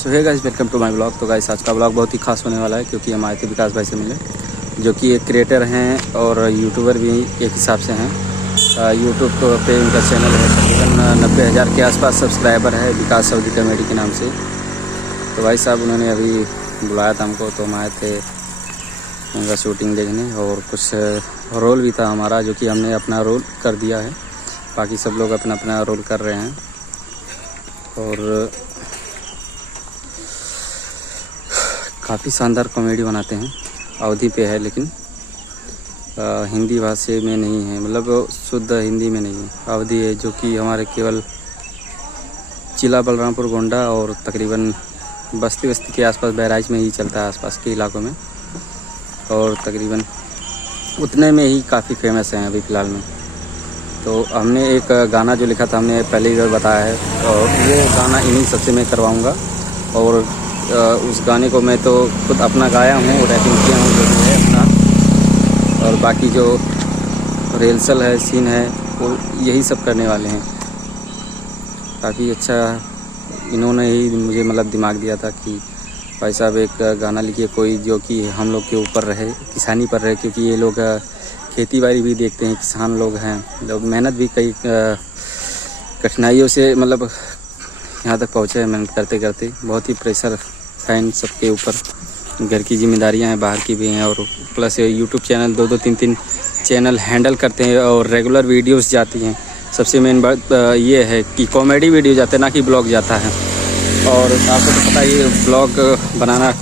So hey guys, welcome to my blog. तो guys आज का ब्लॉग बहुत ही खास होने वाला है क्योंकि हम आए थे विकास भाई से मिले, जो कि एक क्रिएटर हैं और यूट्यूबर भी एक हिसाब से हैं। यूट्यूब पे उनका चैनल है, तकरीबन 90,000 के आसपास सब्सक्राइबर है, विकास सऊदी कॉमेडी के नाम से। तो भाई साहब उन्होंने अभी बुलाया था हमको, तो हम आए थे उनका शूटिंग देखने और कुछ रोल भी था हमारा, जो कि हमने अपना रोल कर दिया है। बाकी सब लोग अपना अपना रोल कर रहे हैं और काफ़ी शानदार कॉमेडी बनाते हैं। अवधी पे है लेकिन हिंदी भाषा में नहीं है, मतलब शुद्ध हिंदी में नहीं है, अवधी है, जो कि हमारे केवल जिला बलरामपुर गोंडा और तकरीबन बस्ती के आसपास बहराइच में ही चलता है, आसपास के इलाकों में, और तकरीबन उतने में ही काफ़ी फेमस हैं अभी फ़िलहाल में। तो हमने एक गाना जो लिखा था, हमने पहले ही बताया है, और वो गाना इन्हीं सबसे मैं करवाऊँगा। और उस गाने को मैं तो खुद अपना गाया हूँ, रैपिंग किया हूँ जो भी है अपना, और बाकी जो रिहर्सल है, सीन है, वो यही सब करने वाले हैं। काफ़ी अच्छा इन्होंने ही मुझे मतलब दिमाग दिया था कि भाई साहब एक गाना लिखिए कोई जो कि हम लोग के ऊपर रहे, किसानी पर रहे, क्योंकि ये लोग खेती बाड़ी भी देखते हैं, किसान लोग हैं, लोग मेहनत भी कई कठिनाइयों से मतलब यहाँ तक पहुँचे हैं, मेहनत करते करते। बहुत ही प्रेशर है इन सबके ऊपर, घर की जिम्मेदारियाँ हैं, बाहर की भी हैं, और plus YouTube channel 2-2 3-3 channel handle करते हैं और रेगुलर वीडियोस जाती हैं। सबसे मेन बात ये है कि कॉमेडी वीडियो जाते हैं, ना कि ब्लॉग जाता है। और आपको तो पता ही है ब्लॉग बनाना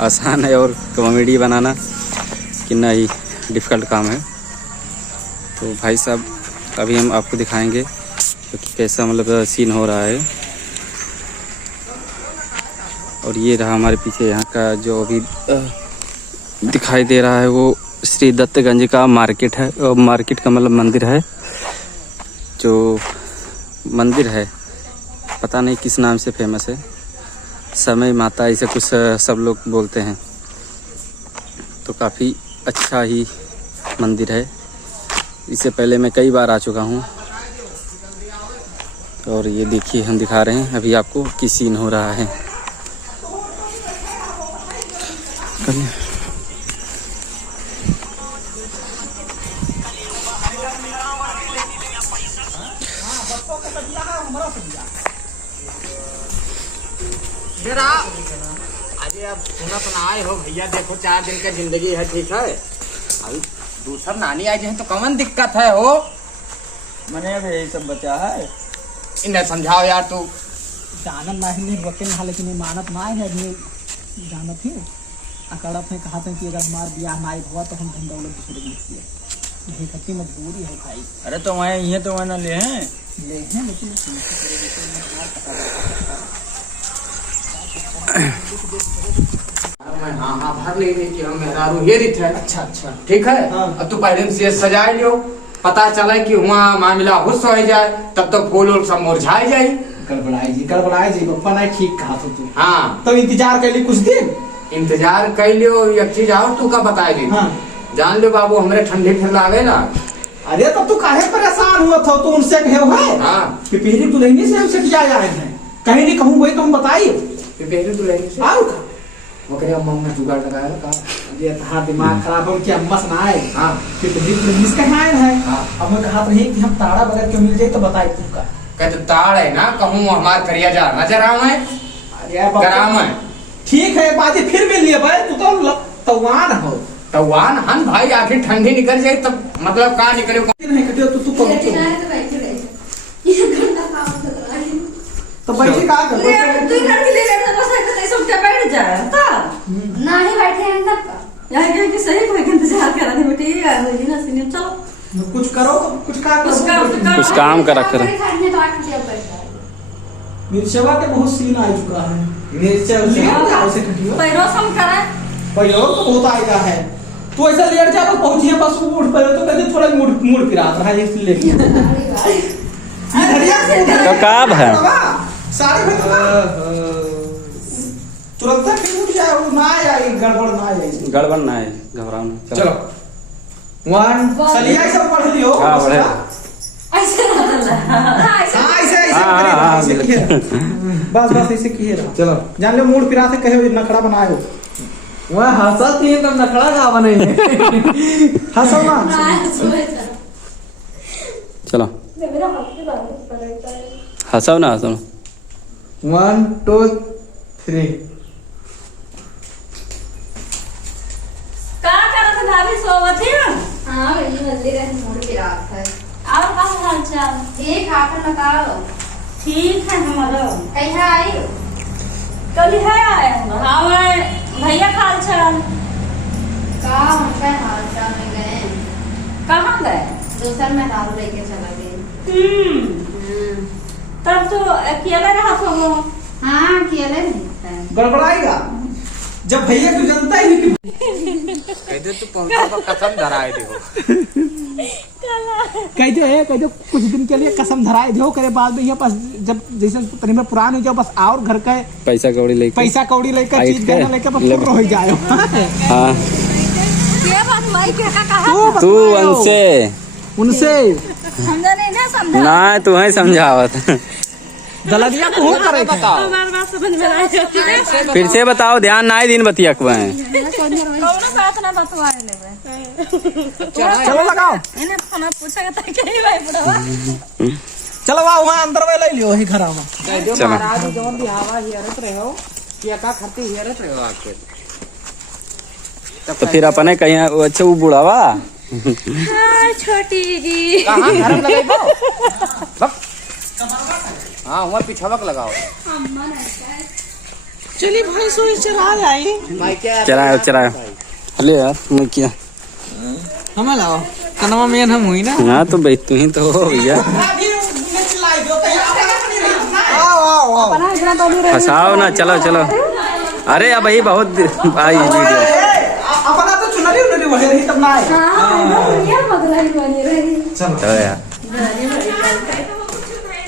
आसान है और कॉमेडी बनाना कितना ही डिफ़िकल्ट काम है। तो भाई साहब अभी हम आपको दिखाएंगे कि कैसा मतलब सीन हो रहा है। और ये रहा हमारे पीछे यहाँ का जो अभी दिखाई दे रहा है, वो श्री दत्तगंज का मार्केट है, और मार्केट का मतलब मंदिर है, जो मंदिर है पता नहीं किस नाम से फेमस है, समय माता ऐसे कुछ सब लोग बोलते हैं। तो काफ़ी अच्छा ही मंदिर है, इससे पहले मैं कई बार आ चुका हूँ। और ये देखिए हम दिखा रहे हैं अभी आपको किस सीन हो रहा है। अरे अब सुना तो ना आए हो भैया, देखो 4 दिन का जिंदगी है, ठीक है। अभी दूसरा नानी आई है तो कौन दिक्कत है हो, मैंने अब यही सब बचा है। इन्हें समझाओ यार तू। जानत नहीं वकील ना, लेकिन ये मानत ना है, जानत ही अकड़त ने कहा था कि अगर हमारा ब्याह ना हुआ तो हम धंधा लोग दूसरे को लिखती है, ये खत्ती मजबूरी है भाई। अरे तो मैं ये तो मैं ना ले हैं लेकिन हाँ भर लेंगे कि हम मेहरारू ये रित है। अच्छा ठीक है। हाँ। अब तू पहले से सजा लियो, पता चला कि वहाँ मामला हुस्स हो जाए, तब तो फूल उल सब मुरझाई जाए। गड़बड़ाए जी पप्पा ने ठीक कहा था तू। हाँ तो इंतजार कर ली कुछ दिन, इंतजार कर लियो। एक चीज और तू का बताए दी। हाँ। जान लो बाबू, हमरे ठंडी फिर लागेला। अरे तो तू काहे परेशान हुआ था, तू उनसे कहे है हाँ पिपीरी दुल्हनी से हमसे क्या आए हैं, कहीं नहीं कहूँ वही तो हम बताइए। पहले तू लेंगे से आओ वो करे अम्मा ने जुगाड़ लगाया का। ये था दिमाग खराब हो कि अम्मा से ना आए। हाँ पिपीरी दुल्हनी से कहे आए हैं। हाँ। अब मैं कहा रही कि हम ताड़ा बगैर क्यों मिल जाए तो बताई तू का। कहते ताड़ है ना, कहूँ हमार करिया जा नजर आऊँ है, अरे गराम है। ठीक है बात है, फिर मिल लिए भाई, तू तो तवान हो। तवान हन भाई, आखिर ठंडी निकल जाए तब मतलब कहाँ निकले। नहीं कहते तू तो बैठी का कर तू घर में ले लेना, बस ऐसे सब क्या बैठ जाए ता नहीं बैठे हैं तब का यहाँ के सही कोई इंतजार कर रहे बेटी यार, होगी ना सीने। चलो कुछ करो तो कुछ कुछ काम करा करो। खड़ने तो 8 बजे बैठ जाए। मिर्चवा के बहुत सीन आ चुका है, मिर्चा से खटियो पैरों सम करे पैरो तो बहुत आएगा है। तू ऐसा लेट जा तो पहुंची बस उठ पैरो तो कहते थोड़ा मूड फिरा रहा है इसलिए तो काब है सारे में तुरंत फिर उठ जाए, वो ना आए गड़बड़ ना आए, गड़बड़ ना है, घबराना। चलो 1 चलिए सब पढ़ लियो। हाँ पढ़े। ऐसे हाँ, ऐसे हाँ, ऐसे किए रहो। बस बस ऐसे किए रहो। चलो जान लो मूड फिरा से कहे नखड़ा बनाए हो वह हंसत ही तब नखड़ा का बने हंसो ना चलो मेरा हाथ से बाहर पड़ता है। हंसाओ ना हंसाओ 1 2 3 का करत है भाभी सोवत है हाँ भैया मंदिर है मोड़ के रात है। और का हाल चाल ठीक आपन बताओ ठीक है हमारा कैसा आई हो? कल है आए हाँ भैया हाल चाल का उनका हाल चाल में गए कहाँ गए दूसर में दारू लेके चला गए। तब तो अकेले रहा हो हाँ अकेले नहीं गड़बड़ाएगा जब भैया को जनता ही नहीं कि कहते तू पंखा पर कसम धराए देखो कह दो कुछ दिन के लिए कसम धराए दो करे बाद में यहाँ पास जब जैसे तनी में पुरान हो जाओ बस और घर का पैसा कौड़ी लेके पैसा कौड़ी लेकर आइट चीज के गहना लेकर बस लग- पूरा हो जाए हाँ क्या बात भाई क्या कहा तू उनसे उनसे समझा नहीं ना समझा ना तुम्हें समझावत दलदिया को हो करे बताओ बात समझ में आया फिर से बताओ ध्यान ना ही दिन बतिया कुआ है कौनो बात ना बतवाए लेबे चलो लगाओ इन्हें खाना पूछा था कि भाई बुढ़वा चलो वहाँ अंदर में ले लियो ही घर में चलो महाराज जौन भी हवा हियरत रहो कि का खर्चे हियरत रहो आके तो फिर अपने कहीं अच्छा वो बुढ़ावा हां छोटी जी कहां घर में लगाइबो हां वहां पिछवक लगाओ चलिए भाई सोई चला आई भाई क्या चरायो ले यार मैं क्या हमें लाओ कनमा में हम हुई ना हाँ तो भाई तू ही तो हो भैया फंसाओ ना चलो चलो अरे अब भाई बहुत आई वीडियो अपना तो चुनरी उनरी वही रही तब ना आए हाँ बढ़िया बदलाई बनी रही। चलो यार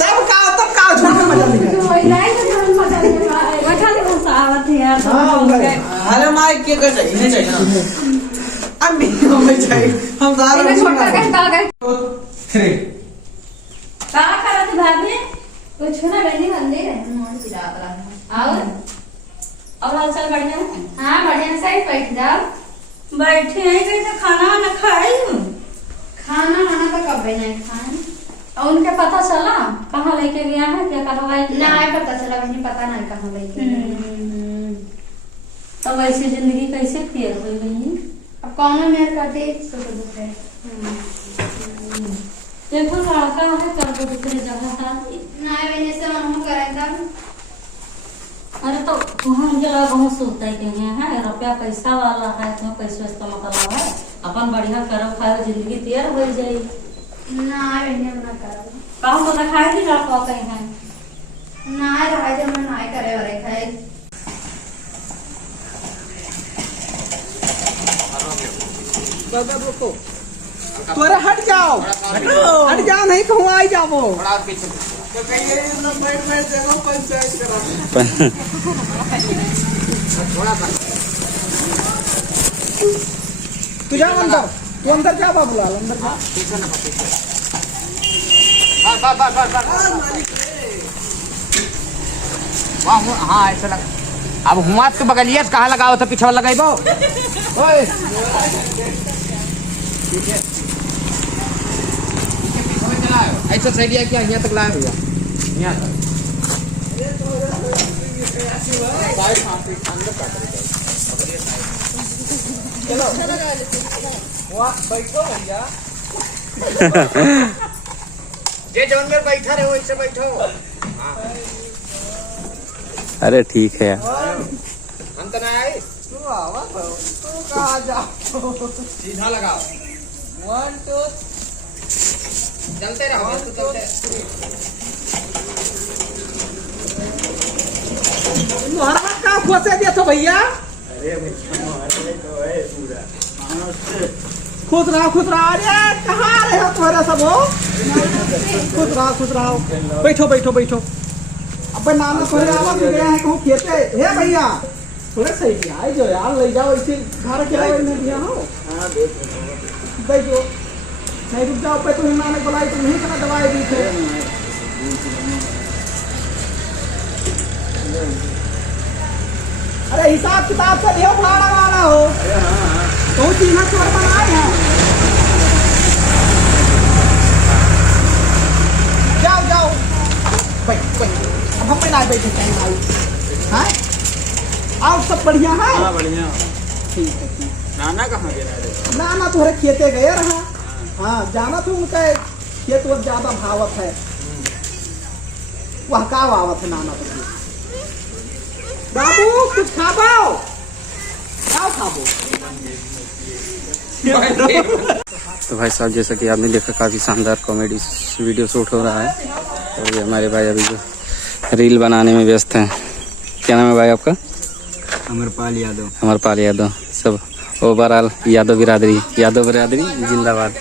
तब का झूठ में मजा नहीं जो महिलाएं तो धर्म मजा नहीं पाए। बैठा नहीं हंसावत है यार अरे माय के कर चाहिए चाहिए ना अम्मी हमें चाहिए हम सारे इन्हें छोटा कहता गए 3 का करत भाभी कुछ ना गली मंदिर है मोड़ की रात रहा और हाल चाल बढ़िया है हाँ बढ़िया से बैठ जाओ बैठे हैं कैसे खाना वाना खाई खाना वाना तो कभी नहीं खाए और उनके पता चला कहाँ लेके गया है क्या करवाई ना पता चला मुझे पता नहीं कहाँ लेके तो वैसे जिंदगी कैसे क्लियर हुई गई अब कौन मेरे करते सुख दुख है देखो लड़का है कर दो दूसरी जगह शादी ना मैंने से हम करें तब अरे तो हम जरा बहुत सोचते हैं कि है रुपया पैसा वाला है तो पैसे इसका मतलब है अपन बढ़िया करो खाओ जिंदगी तैयार हो जाए ना मैंने ना करो काम तो दिखाई नहीं लड़का कहीं है ना रहा जब मैं ना करे और खाए दादा रुको तोरे हट जाओ नहीं कहूँ आई जाओ थोड़ा और पीछे थोड़ा सा तू जा अंदर तू अंदर जा बाबू लाल अंदर जा पीछे ना पीछे बस वाह हाँ ऐसा लगा अब हुआ तो बगलिया कहाँ लगाओ तो पीछे लगाइबो ओए पीछे ऐसा सही लिया क्या यहाँ तक लाया भैया यहाँ तक बैठो भैया जे जौन में बैठा रहे वैसे बैठो अरे ठीक है यार हम तो नहीं आए तू कहाँ जाओ सीधा लगाओ 1 2 चलते रहो तो चलते मोहरा का खोसे दिया तो भैया खुश रहो अरे कहाँ रहे हो तुम्हारे सब हो खुश रहो बैठो अब नाना कोई आवाज गया है कहूँ खेते हे भैया थोड़े सही किया है जो यार ले जाओ इसी घर के लिए नहीं दिया हो बैठो नहीं रुक जाओ पे तुम्हें नाना बुलाई तुम नहीं करना दवाई दी थे अरे हिसाब किताब से लियो भाड़ा वाला हो। तो तीन चोर बनाए हैं। जाओ जाओ बैठ। अब हम ना बैठे कहीं भाई। हाँ आओ सब बढ़िया है। हाँ बढ़िया। ठीक है ठीक। नाना कहाँ गया रे? नाना तुम्हारे खेते गए रहा। हाँ जाना तो उनका खेत वो ज्यादा भावत है। वह का भावत है नाना तो। बाबू कुछ खाओ। क्या खाओ? तो भाई साहब जैसा कि आपने देखा काफ़ी शानदार कॉमेडी वीडियो शूट हो रहा है। और ये हमारे भाई अभी जो रील बनाने में व्यस्त हैं। क्या नाम है भाई आपका? अमरपाल यादव। अमरपाल यादव। सब ओवरऑल यादव बिरादरी जिंदाबाद।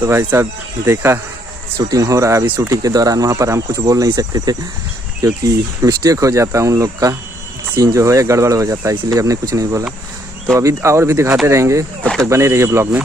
तो भाई साहब देखा शूटिंग हो रहा है। अभी शूटिंग के दौरान वहाँ पर हम कुछ बोल नहीं सकते थे क्योंकि मिस्टेक हो जाता है, उन लोग का सीन जो है गड़बड़ हो जाता है, इसलिए हमने कुछ नहीं बोला। तो अभी और भी दिखाते रहेंगे, तब तक बने रहिए ब्लॉग में।